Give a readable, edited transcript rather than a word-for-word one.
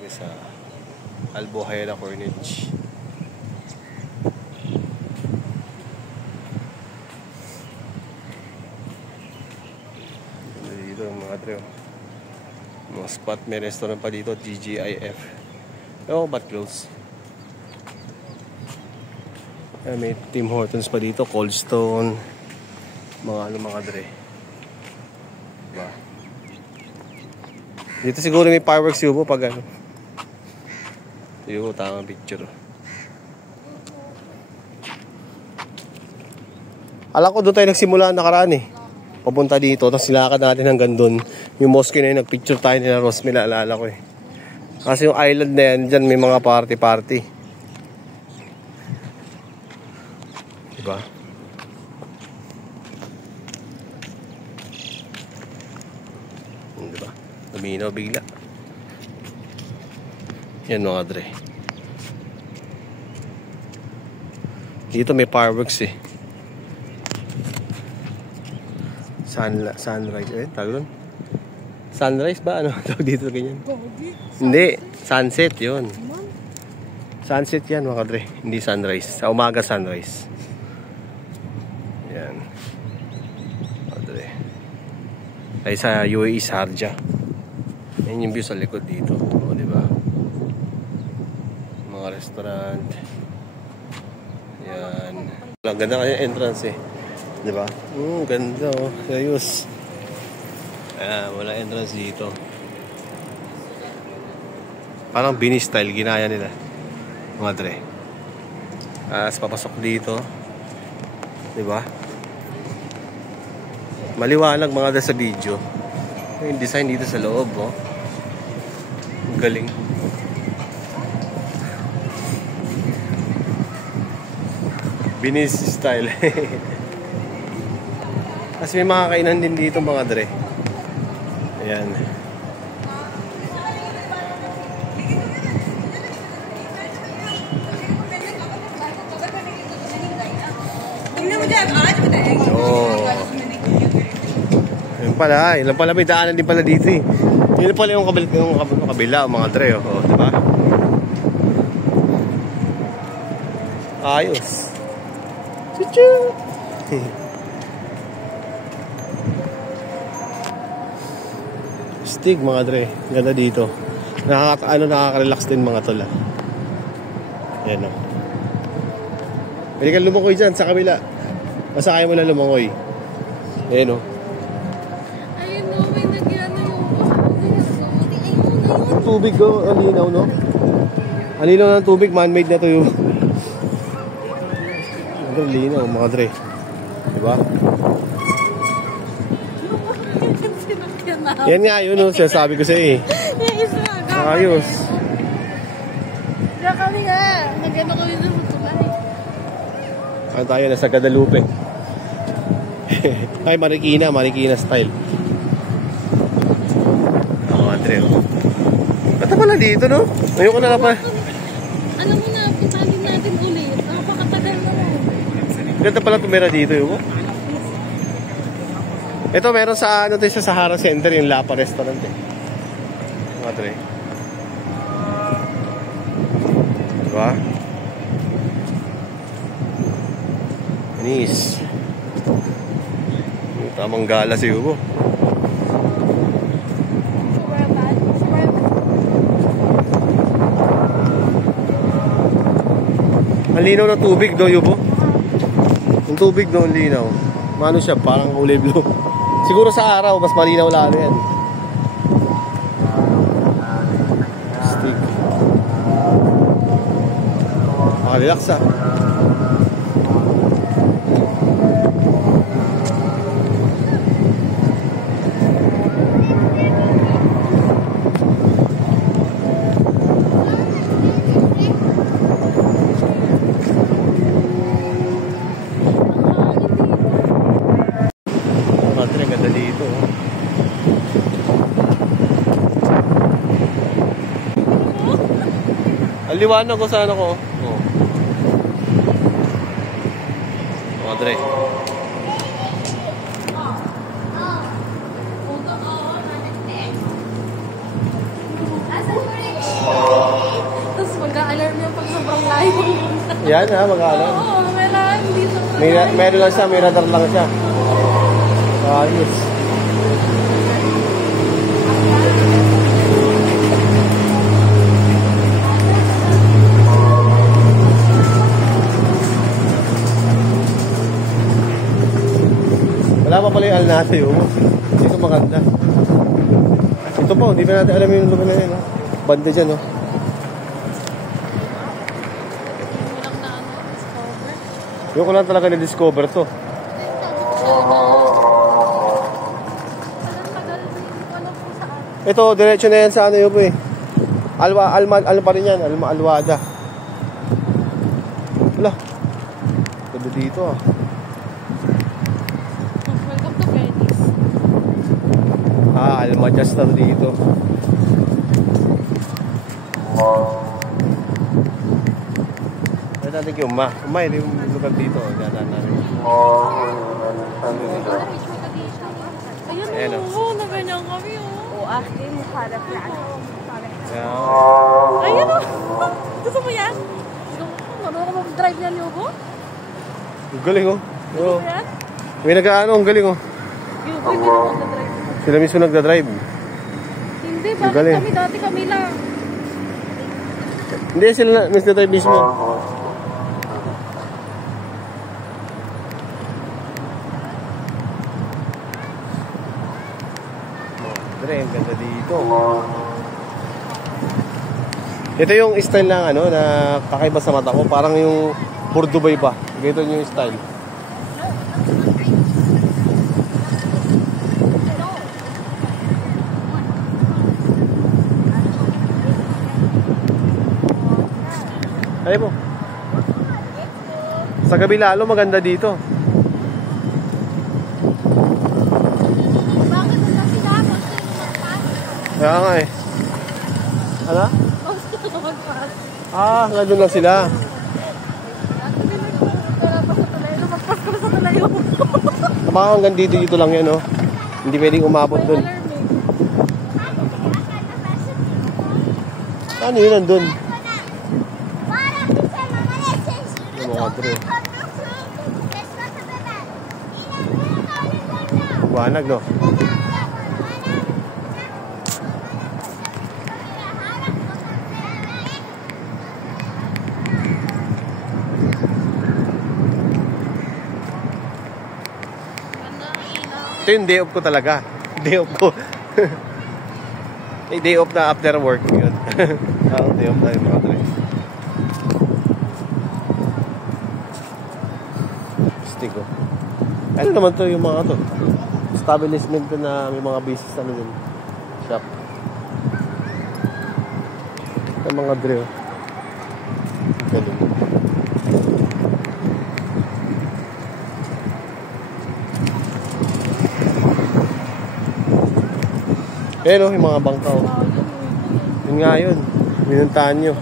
kami sa Albuhaira Corniche. Dito mga dre, mga spot, may restaurant pa dito, TGIF. Oh, but close. May Tim Hortons pa dito, Cold Stone, mga mga dre. Diba? Dito siguro may fireworks yubo pag ano. Yubo, tamang picture. Alam ko doon tayo nagsimula nakaraan eh. Papunta dito, tapos silakad natin hanggang doon. Yung mosque na yun, nagpicture tayo nila Rosmel, naalala ko eh. Kasi yung island na yan, dyan may mga party-party. Diba? Diba? Luminaw bigla. Yan mga dre. Dito may fireworks eh. Sunrise eh, tawag doon? Sunrise ba? Ano tawag dito ganyan? Hindi, sunset yun. Sunset yan mga dre, hindi sunrise. Sa umaga sunrise. Yan mga dre. Ay sa UAE Sharjah. Yan yung view sa likod dito, o diba? Mga restaurant. Yan. Ang ganda kasi entrance eh, diba? Ganda oh, serious. Wala entrance dito. Parang Bini style ginaya nila mga dre. Papasok dito, diba? Maliwanag mga dre sa video. Yung design dito sa loob oh. Galing. Bini style. Kasi may mga kainan din dito mga dre. Ayan. Oh. Ayun pala, ilan pala may daanan din pala dito eh. Yun pala yung kabila mga dre oh, diba? Ayos. Chuchu. Stig mga dre, ganda dito. Nakaka-relax din mga tol. Yan o. Pwede kang lumangoy dyan sa kabila. Basta kaya mo na lumangoy. Ayan o. Ayun o, may nagyano yung tubig ko, ang linaw no? Ang linaw ng tubig, man-made na to yung ang linaw mga dre. Diba? Yan nga yun no, sabi ko sa'yo eh. Ayos. Diyan kami nga, nagano ko yun sa tulay. Ano tayo, nasa Guadalupe. Ay, Marikina style. Mga dre. Bata pala dito no? Ayoko na pa. Alam mo na, puntahin natin ulit. Napakatagal na lang. Ganda pala tumira dito yun. Ito meron sa ano tayo sa Sahara Center yung Lapa Restaurant eh. Mga dre. Diba? Anis. Tamang gala si Hugo. Ang linaw ng tubig do, Yubo. Yung tubig do, ang linaw. Mano siya, parang kulay blue. Siguro sa araw, mas malinaw lalo yan. Stick. Relax ah. Liwanag ko sa ano ko. Oh. Madre. Yan ha, mag-ano. Oo, meron. Dito. Meron lang siya, may radar lang siya. Ayos. Wala pa pala yung Alnate, oh. Dito maganda. Ito po, hindi pa natin alam yung lugar na yan, oh. Banda dyan, oh. Walang na ano, discover. Yung ko lang talaga na-discover to. Ito, diretso na yan sa ano yun po eh. Alma pa rin yan, Alwada. Wala. Ganda dito ah. Welcome to Venice. Alma Justar dito. Pwede natin kyung Uma, yun yung lugar dito. Dadaan namin. Ayan, Ayun, oh. oo, na ganyan kami, oh. واخي مخالف يعني Ayan. Ayun, oh. Gusto mo yan? Gusto mo? Marunong ka mag-drive yan, Yugo? Ang galing oh. Gusto mo yan? May nag-ano, ang galing oh. Yugo, hindi mo mag-drive. Sila mismo nagdadrive. Hindi, Ang bakit galing. kami? Dati kami lang. Hindi, sila nagdadrive mismo. Dre, ang ganda dito. Ito yung style ng ano, na kakaiba sa mata ko. Parang yung Port Dubai ba? Ganito yung style. Ay mo. Sa gabi lalo maganda dito. Bakit na sila? Gusto nyo mag-pass? Kaya nga eh. Ano? Gusto nyo mag-pass? Nga doon lang sila. Dati din nagpapala pa sa tulay. Lumagpas ko na sa tulay yung Baka hanggang dito lang yan, oh. Hindi pwedeng umabot doon. alarming. Ano yun nandun? Yung mga Dre. Buwanag, no? Ito yung day off ko talaga. Day off ko. Day off na after work. Yun. Day off na yung mga Dre. Stick ko. Ano naman to yung mga to? Establishment ko na may mga business ano din. Shop. Yung mga Dre. Oh. Galing. Ayan o, yung mga bangka o. Yun nga yun. Minuntahan nyo.